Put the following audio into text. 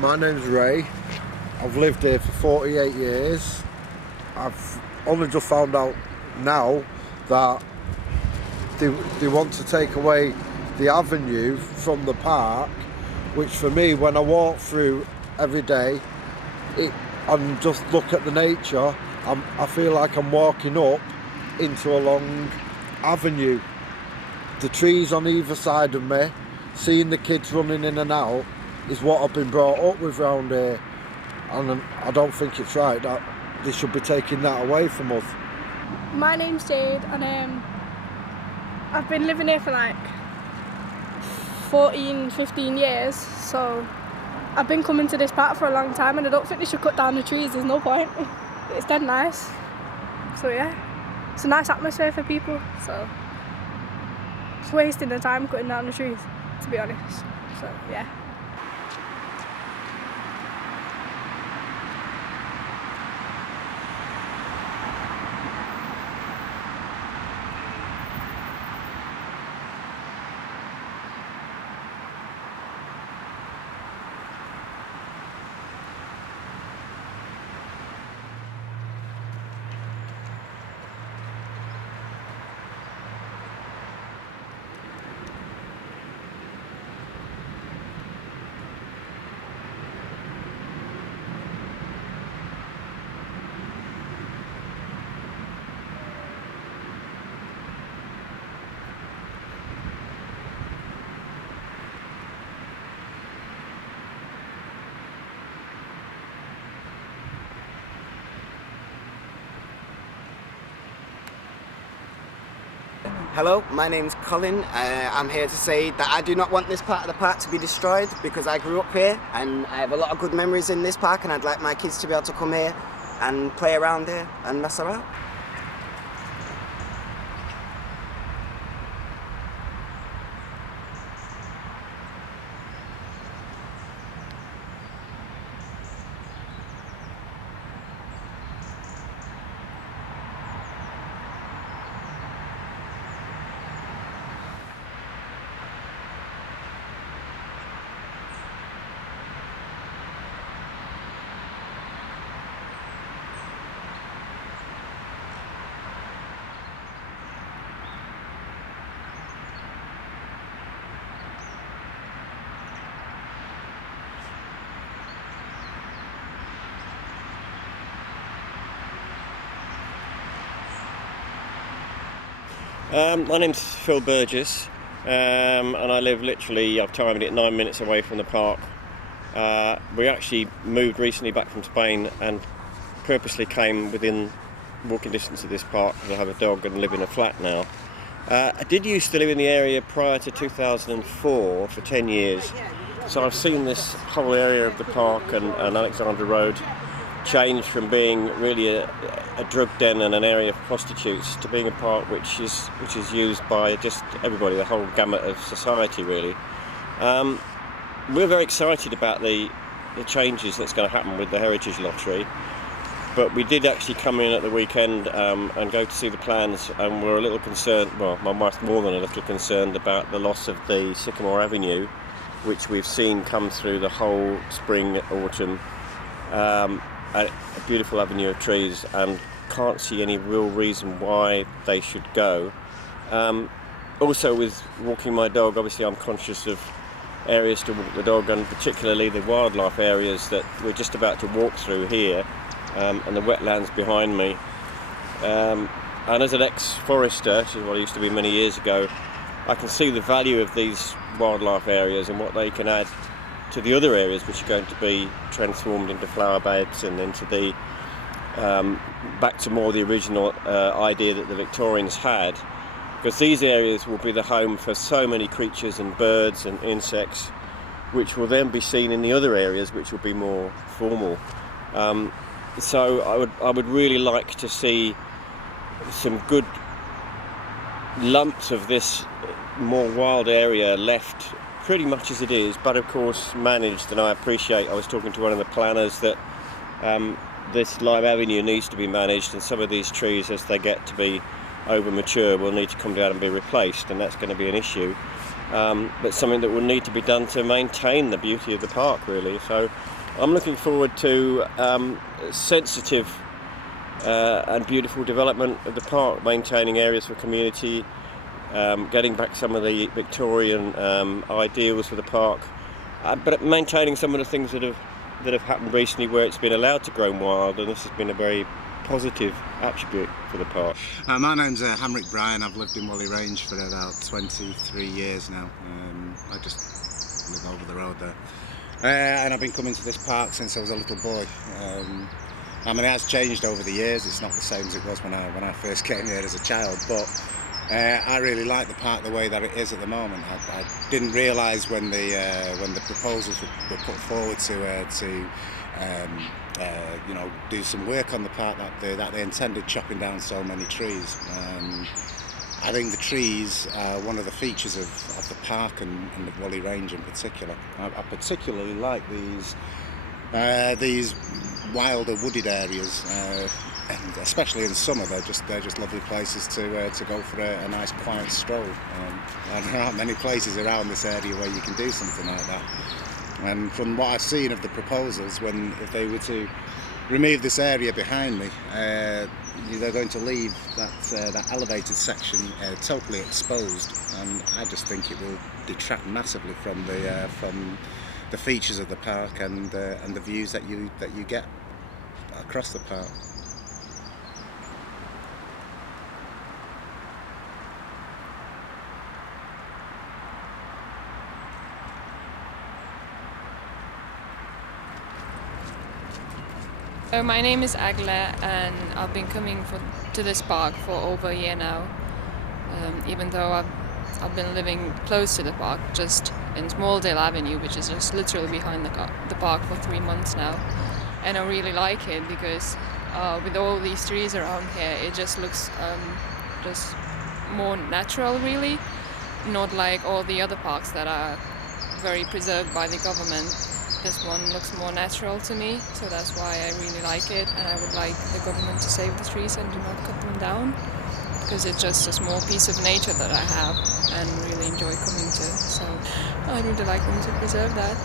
My name's Ray. I've lived here for 48 years. I've only just found out now that they want to take away the avenue from the park, which for me, when I walk through every day and just look at the nature, I feel like I'm walking up into a long avenue. The trees on either side of me, seeing the kids running in and out, is what I've been brought up with round here, and I don't think it's right that they should be taking that away from us. My name's Jade, and I've been living here for like 15 years, so I've been coming to this park for a long time, and I don't think they should cut down the trees. There's no point. It's dead nice. So yeah, it's a nice atmosphere for people, so it's wasting the time cutting down the trees, to be honest. So yeah. Hello, my name's Colin. I'm here to say that I do not want this part of the park to be destroyed because I grew up here and I have a lot of good memories in this park, and I'd like my kids to be able to come here and play around here and mess around. My name's Phil Burgess, and I live literally, I've timed it, 9 minutes away from the park. We actually moved recently back from Spain and purposely came within walking distance of this park because I have a dog and live in a flat now. I did used to live in the area prior to 2004 for 10 years, so I've seen this whole area of the park and Alexandra Road change from being really a drug den and an area for prostitutes to being a park which is used by just everybody, the whole gamut of society really. We're very excited about the changes that's going to happen with the Heritage Lottery, but we did actually come in at the weekend and go to see the plans, and we're a little concerned, well, my wife's more than a little concerned about the loss of the Sycamore Avenue, which we've seen come through the whole spring, autumn. A beautiful avenue of trees, and can't see any real reason why they should go. Also, with walking my dog, obviously I'm conscious of areas to walk the dog, and particularly the wildlife areas that we're just about to walk through here, and the wetlands behind me. And as an ex-forester, which is what I used to be many years ago, I can see the value of these wildlife areas and what they can add to the other areas which are going to be transformed into flower beds and into the back to more the original idea that the Victorians had, because these areas will be the home for so many creatures and birds and insects which will then be seen in the other areas which will be more formal. So I would really like to see some good lumps of this more wild area left pretty much as it is, but of course managed. And I appreciate, I was talking to one of the planners that this Lime Avenue needs to be managed, and some of these trees, as they get to be over mature, will need to come down and be replaced, and that's going to be an issue, but something that will need to be done to maintain the beauty of the park really. So I'm looking forward to sensitive and beautiful development of the park, maintaining areas for community, getting back some of the Victorian ideals for the park, but maintaining some of the things that have happened recently where it's been allowed to grow wild, and this has been a very positive attribute for the park. My name's Hamrick Bryan. I've lived in Whalley Range for about 23 years now. I just live over the road there. And I've been coming to this park since I was a little boy. I mean, it has changed over the years. It's not the same as it was when I first came here as a child, but I really like the park the way that it is at the moment. I didn't realise when the proposals were put forward to you know, do some work on the park that they intended chopping down so many trees. I think the trees are one of the features of the park and the Whalley Range in particular. I particularly like these wilder wooded areas, and especially in summer they're just lovely places to go for a nice quiet stroll. And there aren't many places around this area where you can do something like that. And from what I've seen of the proposals, if they were to remove this area behind me, they're going to leave that elevated section totally exposed, and I just think it will detract massively from the features of the park and the views that you get across the park. My name is Agla, and I've been coming to this park for over a year now. Even though I've been living close to the park, just in Smalldale Avenue, which is just literally behind the park, for 3 months now. And I really like it because with all these trees around here, it just looks just more natural, really. Not like all the other parks that are very preserved by the government. This one looks more natural to me, so that's why I really like it, and I would like the government to save the trees and do not cut them down, because it's just a small piece of nature that I have and really enjoy coming to, so I'd really like them to preserve that.